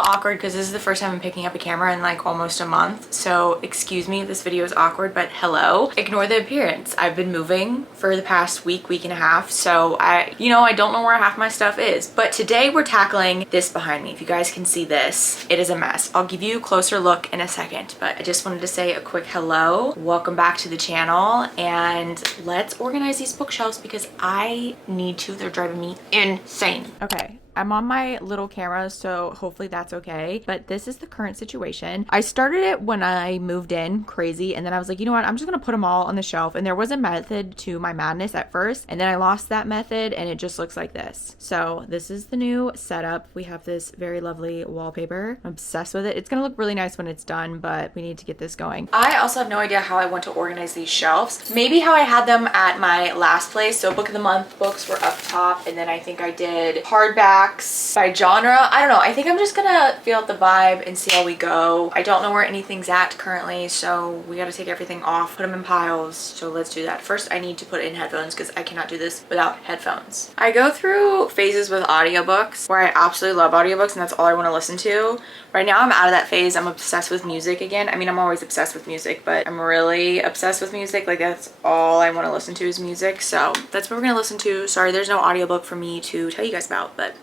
little awkward because this is the first time I'm picking up a camera in like almost a month. So excuse me if this video is awkward, but hello. Ignore the appearance. I've been moving for the past week and a half. So I don't know where half my stuff is. But today we're tackling this behind me. If you guys can see this, it is a mess. I'll give you a closer look in a second, but I just wanted to say a quick hello. Welcome back to the channel, and let's organize these bookshelves because I need to. They're driving me insane. Okay. I'm on my little camera, so hopefully that's okay. But this is the current situation. I started it when I moved in, crazy. And then I was like, you know what? I'm just going to put them all on the shelf. And there was a method to my madness at first. And then I lost that method and it just looks like this. So this is the new setup. We have this very lovely wallpaper. I'm obsessed with it. It's going to look really nice when it's done, but we need to get this going. I also have no idea how I want to organize these shelves. Maybe how I had them at my last place. So book of the month books were up top. And then I think I did hardback by genre. I don't know. I think I'm just gonna feel out the vibe and see how we go. I don't know where anything's at currently, so we gotta take everything off, put them in piles. So let's do that. First, I need to put in headphones because I cannot do this without headphones. I go through phases with audiobooks where I absolutely love audiobooks and that's all I want to listen to. Right now I'm out of that phase. I'm obsessed with music again. I mean, I'm always obsessed with music, but I'm really obsessed with music. Like that's all I want to listen to is music. So that's what we're gonna listen to. Sorry, there's no audiobook for me to tell you guys about, but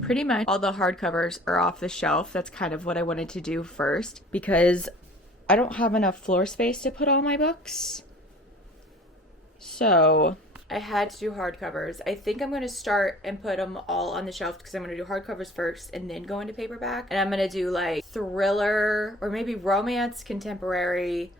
pretty much all the hardcovers are off the shelf. That's kind of what I wanted to do first because I don't have enough floor space to put all my books. So I had to do hardcovers. I think I'm going to start and put them all on the shelf because I'm going to do hardcovers first and then go into paperback. And I'm going to do like thriller or maybe romance, contemporary,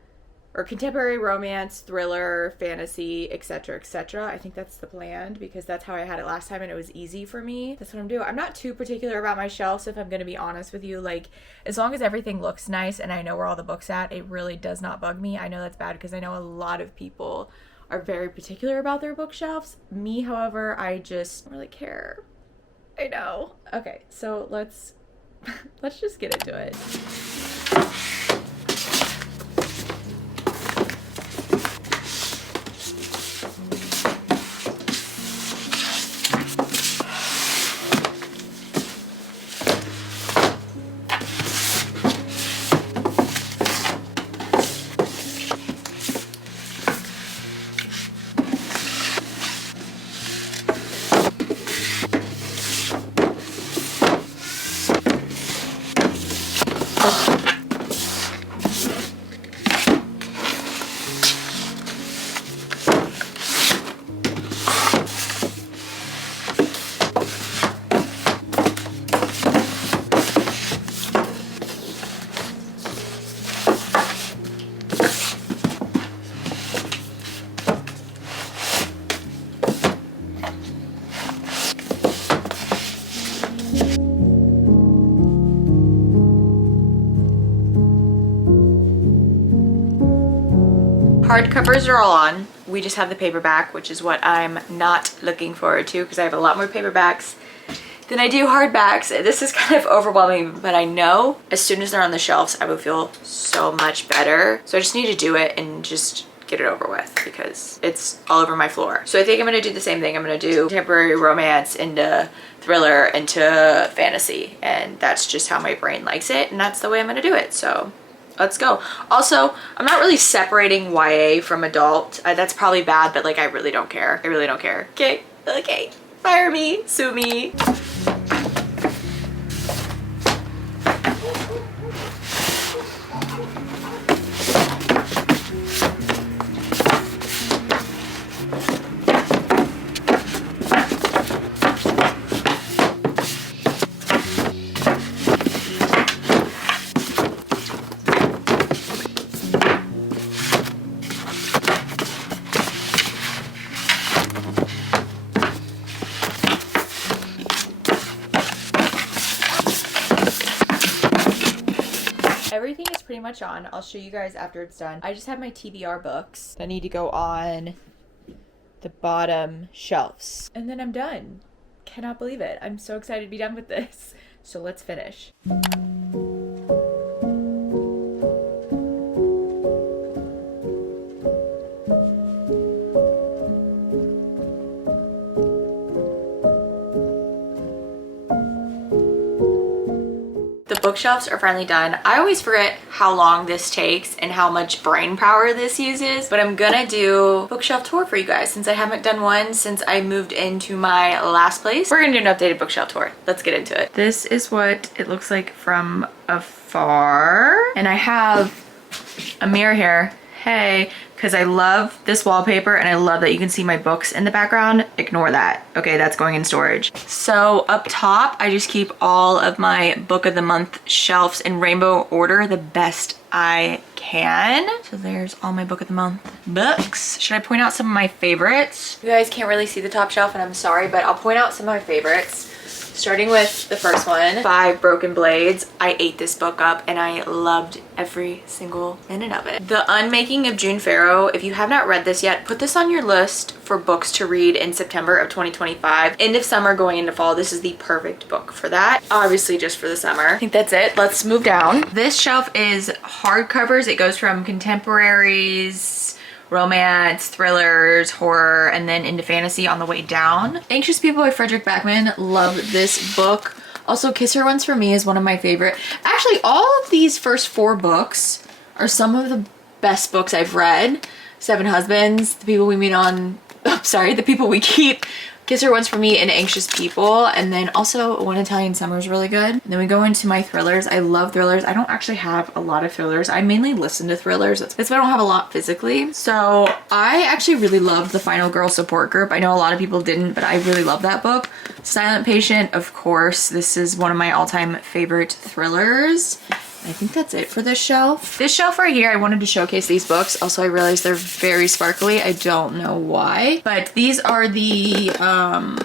or contemporary romance, thriller, fantasy, etc., etc. I think that's the plan because that's how I had it last time and it was easy for me. That's what I'm doing. I'm not too particular about my shelves, if I'm going to be honest with you. Like, as long as everything looks nice and I know where all the books at, it really does not bug me. I know that's bad because I know a lot of people are very particular about their bookshelves. Me, however, I just don't really care. I know. Okay, so let's just get into it. Hardcovers are all on. We just have the paperback, which is what I'm not looking forward to because I have a lot more paperbacks than I do hardbacks. This is kind of overwhelming, but I know as soon as they're on the shelves, I will feel so much better. So I just need to do it and just get it over with because it's all over my floor. So I think I'm gonna do the same thing. I'm gonna do contemporary romance into thriller into fantasy, and that's just how my brain likes it, and that's the way I'm gonna do it. So let's go. Also, I'm not really separating YA from adult. That's probably bad, but like I really don't care. I really don't care. Okay, okay. Fire me, sue me. Everything is pretty much on. I'll show you guys after it's done. I just have my TBR books that need to go on the bottom shelves. And then I'm done. Cannot believe it. I'm so excited to be done with this. So let's finish. Bookshelves are finally done. I always forget how long this takes and how much brain power this uses, but I'm gonna do bookshelf tour for you guys since I haven't done one since I moved into my last place. We're gonna do an updated bookshelf tour. Let's get into it. This is what it looks like from afar. And I have a mirror here. Hey, because I love this wallpaper and I love that you can see my books in the background. Ignore that. Okay, that's going in storage. So up top, I just keep all of my book of the month shelves in rainbow order the best I can. So there's all my book of the month books. Should I point out some of my favorites? You guys can't really see the top shelf and I'm sorry, but I'll point out some of my favorites. Starting with the first one, 5 Broken Blades. I ate this book up and I loved every single minute of it. The Unmaking of June Farrow. If you have not read this yet, put this on your list for books to read in September of 2025. End of summer going into fall. This is the perfect book for that. Obviously just for the summer. I think that's it. Let's move down. This shelf is hardcovers. It goes from contemporaries, romance, thrillers, horror, and then into fantasy on the way down. Anxious People by Frederick Backman. Love this book. Also, Kiss Her Once for Me is one of my favorite. Actually, all of these first 4 books are some of the best books I've read. Seven Husbands, The People We Meet on... Oh, sorry, The People We Keep. Kiss Her Once for Me and Anxious People. And then also One Italian Summer is really good. And then we go into my thrillers. I love thrillers. I don't actually have a lot of thrillers. I mainly listen to thrillers. That's why I don't have a lot physically. So I actually really loved The Final Girl Support Group. I know a lot of people didn't, but I really love that book. Silent Patient, of course. This is one of my all-time favorite thrillers. I think that's it for this shelf. This shelf right here, I wanted to showcase these books. Also, I realized they're very sparkly. I don't know why. But these are the,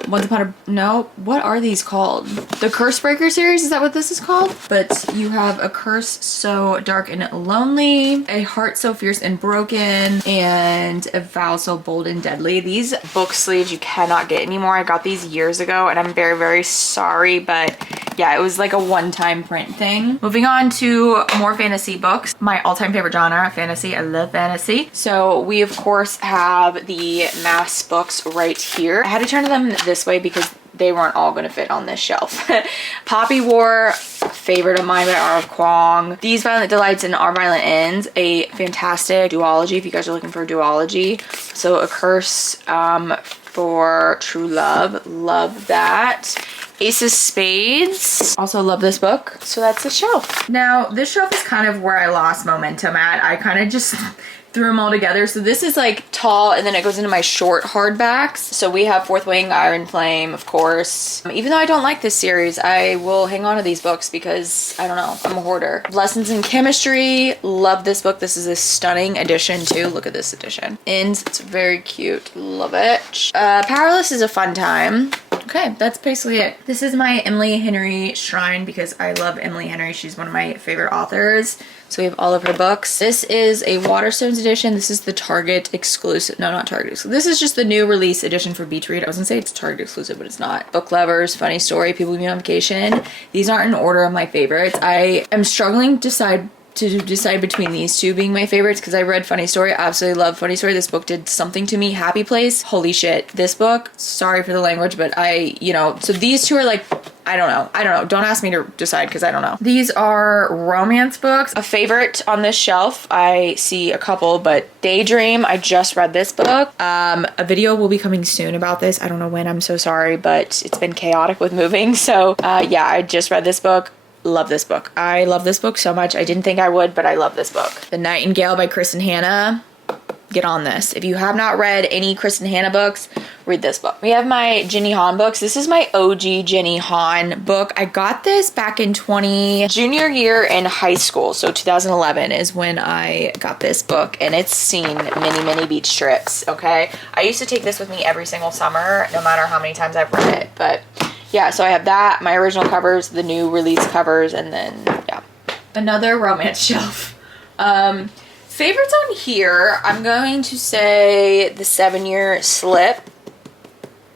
Once Upon a... No, what are these called? The Curse Breaker series, is that what this is called? But you have A Curse So Dark and Lonely, A Heart So Fierce and Broken, and A Vow So Bold and Deadly. These book sleeves you cannot get anymore. I got these years ago and I'm very, very sorry, but yeah, it was like a one-time print thing. Moving on to more fantasy books. My all-time favorite genre, fantasy. I love fantasy. So we of course have the mass books right here. I had to turn them this way because they weren't all going to fit on this shelf. Poppy War, favorite of mine by R.F. Kuang. These Violent Delights and Our Violent Ends, a fantastic duology if you guys are looking for a duology. So A Curse for True Love, love that. Ace of Spades, also love this book. So that's the shelf. Now this shelf is kind of where I lost momentum at. I kind of just threw them all together. So this is like tall and then it goes into my short hardbacks. So we have Fourth Wing, Iron Flame, of course. Even though I don't like this series, I will hang on to these books because I don't know, I'm a hoarder. Lessons in Chemistry, love this book. This is a stunning edition too. Look at this edition. Ends, it's very cute, love it. Powerless is a fun time. Okay, that's basically it. This is my Emily Henry shrine because I love Emily Henry. She's one of my favorite authors. So we have all of her books. This is a Waterstones edition. This is the Target exclusive. No, not Target exclusive. This is just the new release edition for Beach Read. I was gonna say it's Target exclusive, but it's not. Book Lovers, Funny Story, People We Meet on Vacation. These aren't in order of my favorites. I am struggling to decide between these two being my favorites because I read Funny Story. I absolutely love Funny Story. This book did something to me. Happy Place, holy shit. This book, sorry for the language, but so these two are like, I don't know. Don't ask me to decide because I don't know. These are romance books. A favorite on this shelf, I see a couple, but Daydream, I just read this book. A video will be coming soon about this. I don't know when, I'm so sorry, but it's been chaotic with moving. So yeah, I just read this book. love this book. I love this book so much. I didn't think I would, but I love this book. The Nightingale by Kristen Hanna. Get on this. If you have not read any Kristen Hanna books, read this book. We have my Jenny Han books. This is my OG Jenny Han book. I got this back in junior year in high school. So 2011 is when I got this book, and it's seen many beach trips, okay? I used to take this with me every single summer, no matter how many times I've read it. But yeah, so I have that, my original covers, the new release covers, and then, yeah. Another romance shelf. Favorites on here, I'm going to say The 7-Year Slip.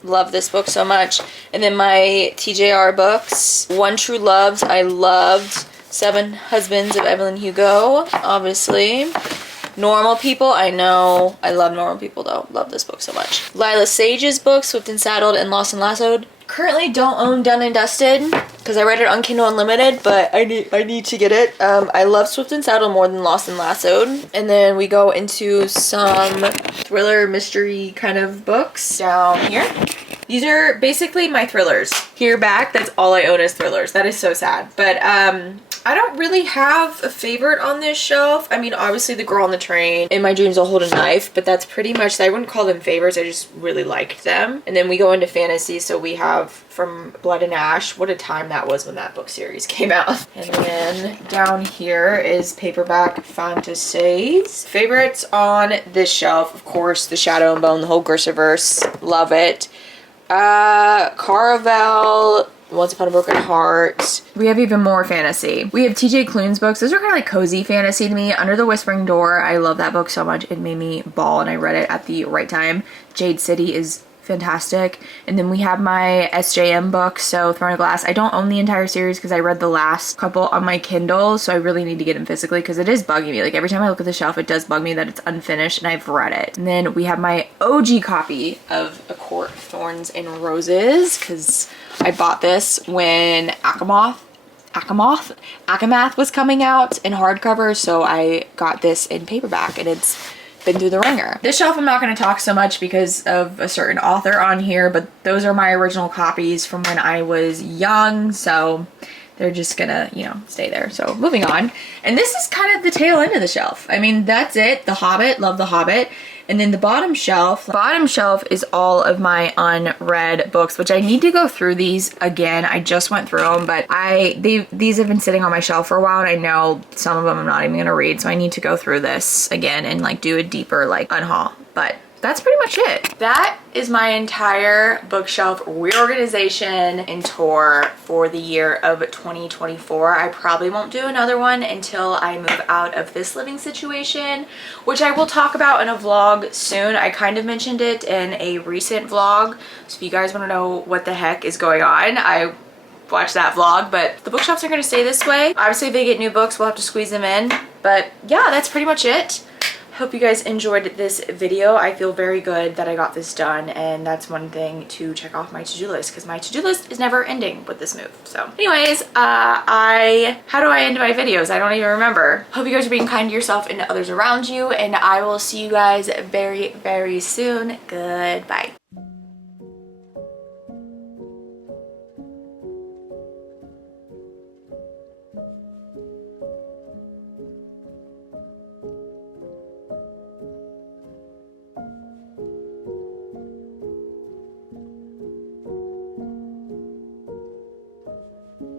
Love this book so much. And then my TJR books. One True Loves, I loved. 7 Husbands of Evelyn Hugo, obviously. Normal People, I know. I love Normal People though. Love this book so much. Lila Sage's books, Swift and Saddled and Lost and Lassoed. Currently don't own Done and Dusted because I read it on Kindle Unlimited, but I need to get it. I love Swift and Saddled more than Lost and Lassoed. And then we go into some thriller mystery kind of books down here. These are basically my thrillers. Here back, that's all I own is thrillers. That is so sad. But I don't really have a favorite on this shelf. I mean, obviously The Girl on the Train, In My Dreams I'll Hold a Knife, but that's pretty much, I wouldn't call them favorites, I just really liked them. And then we go into fantasy, so we have From Blood and Ash. What a time that was when that book series came out. And then down here is paperback fantasies. Favorites on this shelf, of course, The Shadow and Bone, the whole Grishaverse, love it. Caravel, Once Upon a Broken Heart. We have even more fantasy. We have TJ Klune's books. Those are kind of like cozy fantasy to me. Under the Whispering Door, I love that book so much. It made me bawl and I read it at the right time. Jade City is fantastic. And then we have my SJM books, so Throne of Glass. I don't own the entire series because I read the last couple on my Kindle, so I really need to get them physically because it is bugging me. Like every time I look at the shelf, it does bug me that it's unfinished and I've read it. And then we have my OG copy of A Court of Thorns and Roses because I bought this when Akamath was coming out in hardcover, so I got this in paperback and it's been through the ringer. This shelf I'm not going to talk so much because of a certain author on here, but those are my original copies from when I was young, so they're just gonna, you know, stay there. So moving on. And this is kind of the tail end of the shelf. I mean, that's it. The Hobbit, love The Hobbit. And then the bottom shelf is all of my unread books, which I need to go through these again. I just went through them, but these have been sitting on my shelf for a while and I know some of them I'm not even gonna read. So I need to go through this again and like do a deeper like unhaul, but that's pretty much it. That is my entire bookshelf reorganization and tour for the year of 2024. I probably won't do another one until I move out of this living situation, which I will talk about in a vlog soon. I kind of mentioned it in a recent vlog, so if you guys want to know what the heck is going on, I watch that vlog. But the bookshelves are going to stay this way. Obviously if they get new books, we'll have to squeeze them in, but yeah, that's pretty much it. Hope you guys enjoyed this video. I feel very good that I got this done, and that's one thing to check off my to-do list because my to-do list is never ending with this move. So anyways, how do I end my videos? I don't even remember. Hope you guys are being kind to yourself and to others around you, and I will see you guys very soon. Goodbye.